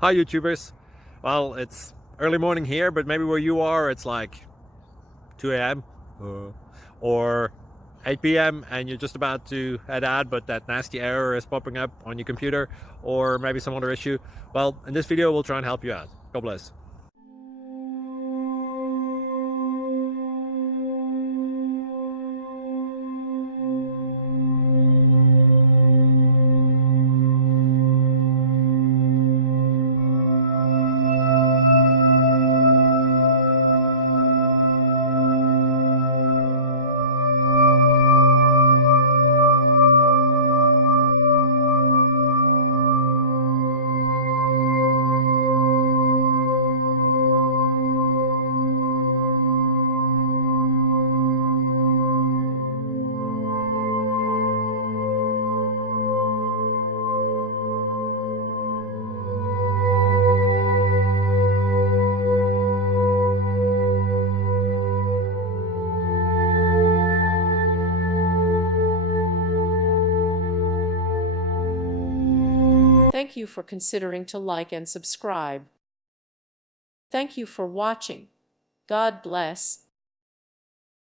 Hi YouTubers. Well, it's early morning here, but maybe where you are it's like 2 a.m. Or 8 p.m. and you're just about to head out, but that nasty error is popping up on your computer, or maybe some other issue. Well, in this video we'll try and help you out. God bless. Thank you for considering to like and subscribe. Thank you for watching. God bless.